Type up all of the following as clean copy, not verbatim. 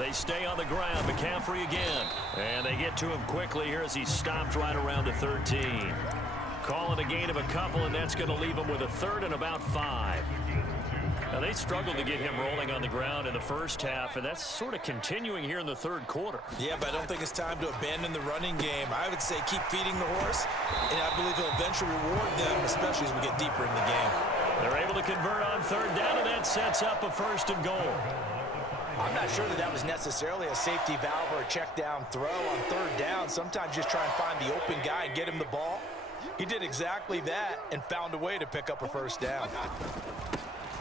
They stay on the ground. McCaffrey again. And they get to him quickly here as he stopped right around the 13. Calling a gain of a couple, and that's going to leave him with a third and about 5. Now, they struggled to get him rolling on the ground in the first half, and that's sort of continuing here in the third quarter. Yeah, but I don't think it's time to abandon the running game. I would say keep feeding the horse, and I believe he'll eventually reward them, especially as we get deeper in the game. They're able to convert on third down, and that sets up a first and goal. I'm not sure that was necessarily a safety valve or a check down throw on third down. Sometimes just try and find the open guy and get him the ball. He did exactly that and found a way to pick up a first down.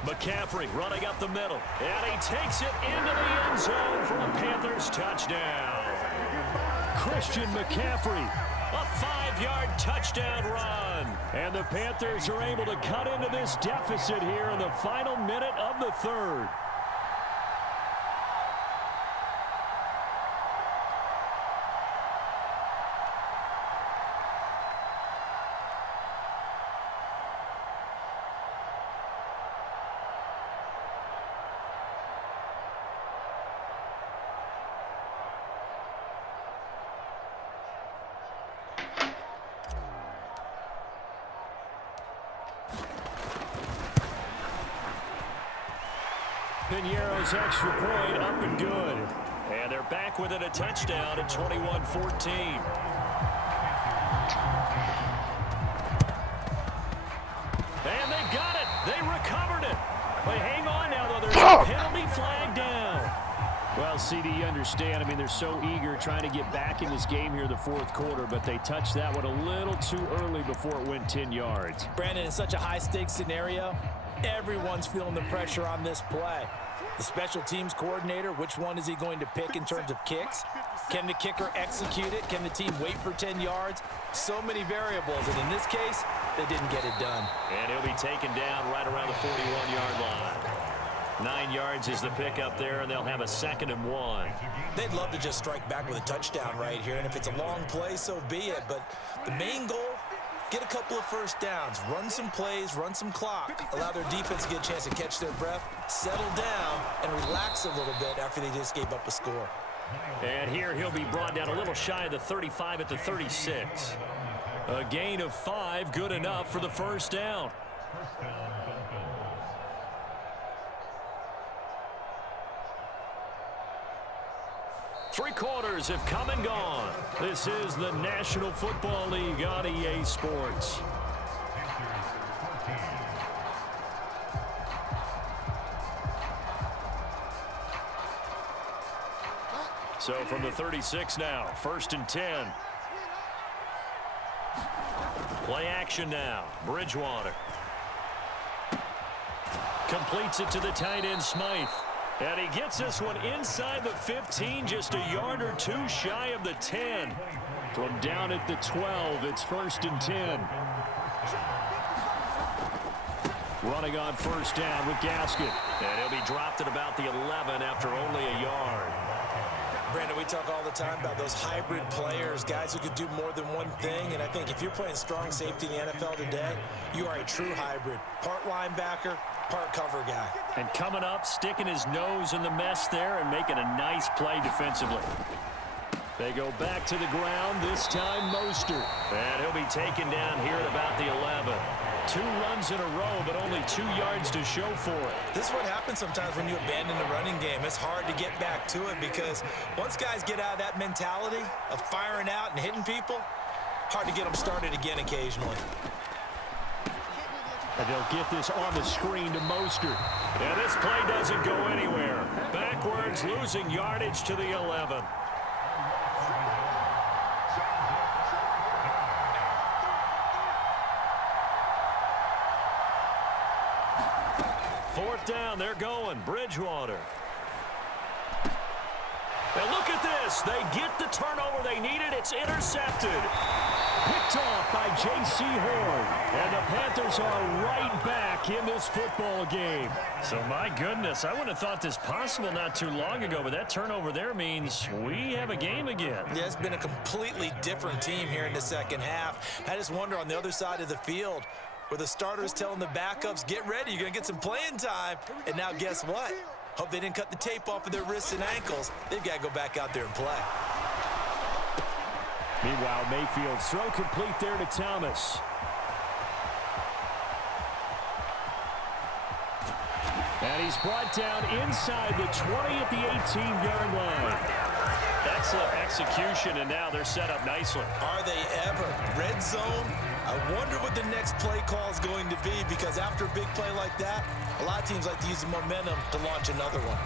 McCaffrey running up the middle, and he takes it into the end zone for a Panthers touchdown. Christian McCaffrey, a 5-yard touchdown run. And the Panthers are able to cut into this deficit here in the final minute of the third. Piñeiro's extra point up and good. And they're back within a touchdown at 21-14. And they got it. They recovered it. But hang on now, though. There's a penalty flag down. Well, CD, you understand. I mean, they're so eager trying to get back in this game here in the fourth quarter, but they touched that one a little too early before it went 10 yards. Brandon, in such a high-stakes scenario, everyone's feeling the pressure on this play. The special teams coordinator, which one is he going to pick in terms of kicks? Can the kicker execute it? Can the team wait for 10 yards? So many variables, and in this case, they didn't get it done. And he'll be taken down right around the 41-yard line. 9 yards is the pickup there, and they'll have a 2nd and 1. They'd love to just strike back with a touchdown right here, and if it's a long play, so be it. But the main goal, get a couple of first downs, run some plays, run some clock, allow their defense to get a chance to catch their breath, settle down, and relax a little bit after they just gave up a score. And here he'll be brought down a little shy of the 35 at the 36. A gain of 5, good enough for the first down. Three quarters have come and gone. This is the National Football League on EA Sports. So from the 36 now, 1st and 10. Play action now. Bridgewater. Completes it to the tight end, Smythe. And he gets this one inside the 15, just a yard or two shy of the 10. From down at the 12, it's 1st and 10. Running on first down with Gaskin. And he'll be dropped at about the 11 after only a yard. Brandon, we talk all the time about those hybrid players, guys who could do more than one thing. And I think if you're playing strong safety in the NFL today, you are a true hybrid. Part linebacker, part cover guy. And coming up, sticking his nose in the mess there and making a nice play defensively. They go back to the ground, this time Mostert. And he'll be taken down here at about the 11. 2 runs in a row, but only 2 yards to show for it. This is what happens sometimes when you abandon the running game. It's hard to get back to it because once guys get out of that mentality of firing out and hitting people, hard to get them started again occasionally. And they'll get this on the screen to Mostert. And this play doesn't go anywhere. Backwards, losing yardage to the 11. Fourth down, they're going. Bridgewater. And look at this. They get the turnover they needed. It's intercepted. Picked off by J.C. Horn. And the Panthers are right back in this football game. So, my goodness, I wouldn't have thought this possible not too long ago, but that turnover there means we have a game again. Yeah, it's been a completely different team here in the second half. I just wonder on the other side of the field, where the starters telling the backups, get ready, you're going to get some playing time. And now guess what? Hope they didn't cut the tape off of their wrists and ankles. They've got to go back out there and play. Meanwhile, Mayfield's throw complete there to Thomas. And he's brought down inside the 20 at the 18-yard line. Excellent execution, and now they're set up nicely. Are they ever? Red zone? I wonder what the next play call is going to be, because after a big play like that, a lot of teams like to use the momentum to launch another one.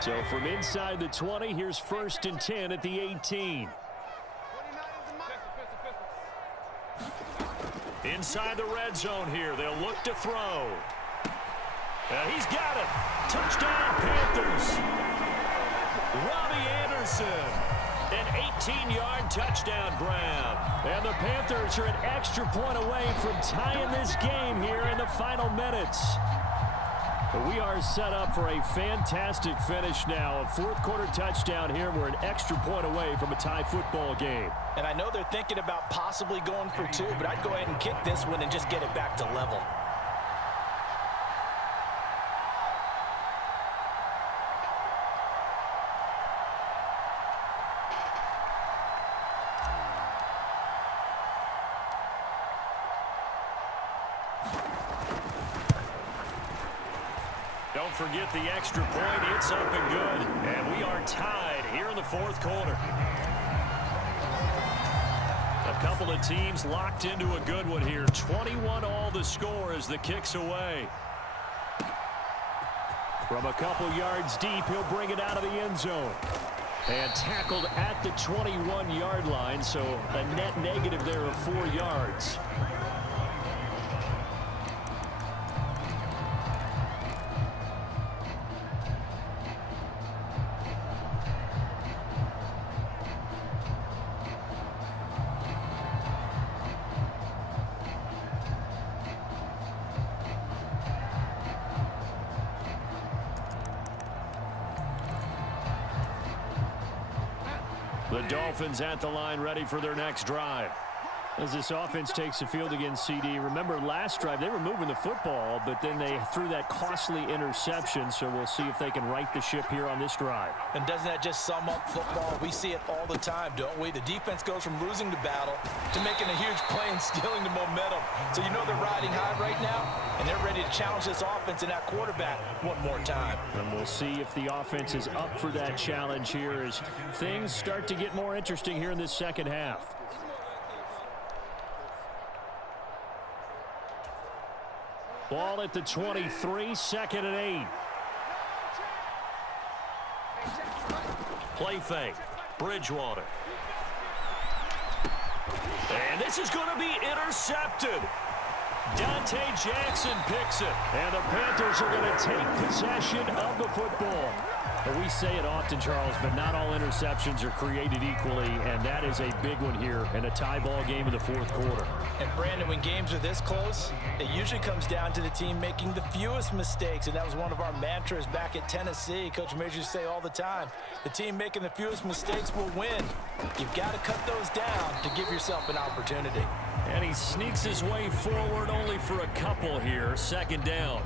So from inside the 20, here's 1st and 10 at the 18. Inside the red zone here, they'll look to throw. And he's got it. Touchdown, Panthers. Robbie Anderson. An 18-yard touchdown grab. And the Panthers are an extra point away from tying this game here in the final minutes. But we are set up for a fantastic finish now. A fourth-quarter touchdown here. We're an extra point away from a tie football game. And I know they're thinking about possibly going for 2, but I'd go ahead and kick this one and just get it back to level. Don't forget the extra point. It's up and good. And we are tied here in the fourth quarter. A couple of teams locked into a good one here. 21 all the score as the kick's away. From a couple yards deep, he'll bring it out of the end zone. And tackled at the 21-yard line, so a net negative there of 4 yards. The Dolphins at the line, ready for their next drive. As this offense takes the field against CD, remember last drive they were moving the football, but then they threw that costly interception, so we'll see if they can right the ship here on this drive. And doesn't that just sum up football? We see it all the time, don't we? The defense goes from losing the battle to making a huge play and stealing the momentum. So you know they're riding high right now, and they're ready to challenge this offense and that quarterback one more time. And we'll see if the offense is up for that challenge here as things start to get more interesting here in this second half. Ball at the 23, 2nd and 8. Play fake. Bridgewater. And this is going to be intercepted. Dante Jackson picks it. And the Panthers are going to take possession of the football. And we say it often, Charles, but not all interceptions are created equally, and that is a big one here in a tie ball game in the fourth quarter. And, Brandon, when games are this close, it usually comes down to the team making the fewest mistakes, and that was one of our mantras back at Tennessee. Coach Major used to say all the time, the team making the fewest mistakes will win. You've got to cut those down to give yourself an opportunity. And he sneaks his way forward only for a couple here. 2nd down.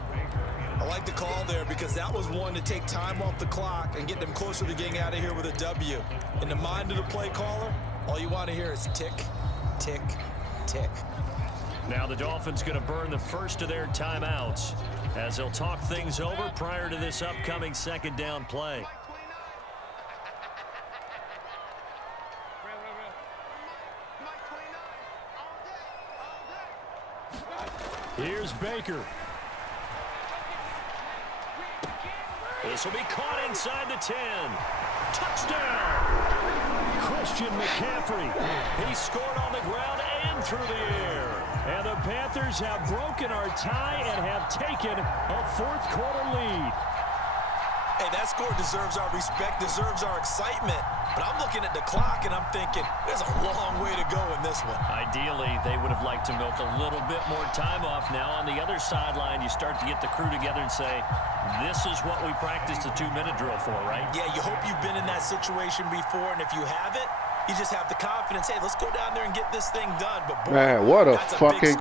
I like the call there because that was one to take time off the clock and get them closer to getting out of here with a W. In the mind of the play caller, all you want to hear is tick, tick, tick. Now the Dolphins going to burn the first of their timeouts as they'll talk things over prior to this upcoming 2nd down play. Here's Baker. This will be caught inside the 10. Touchdown! Christian McCaffrey. He scored on the ground and through the air. And the Panthers have broken our tie and have taken a fourth quarter lead. Hey, that score deserves our respect, deserves our excitement. But I'm looking at the clock, and I'm thinking, there's a long way to go in this one. Ideally, they would have liked to milk a little bit more time off. Now, on the other sideline, you start to get the crew together and say, this is what we practiced the 2-minute drill for, right? Yeah, you hope you've been in that situation before, and if you haven't, you just have the confidence, hey, let's go down there and get this thing done. But boy, man, what a fucking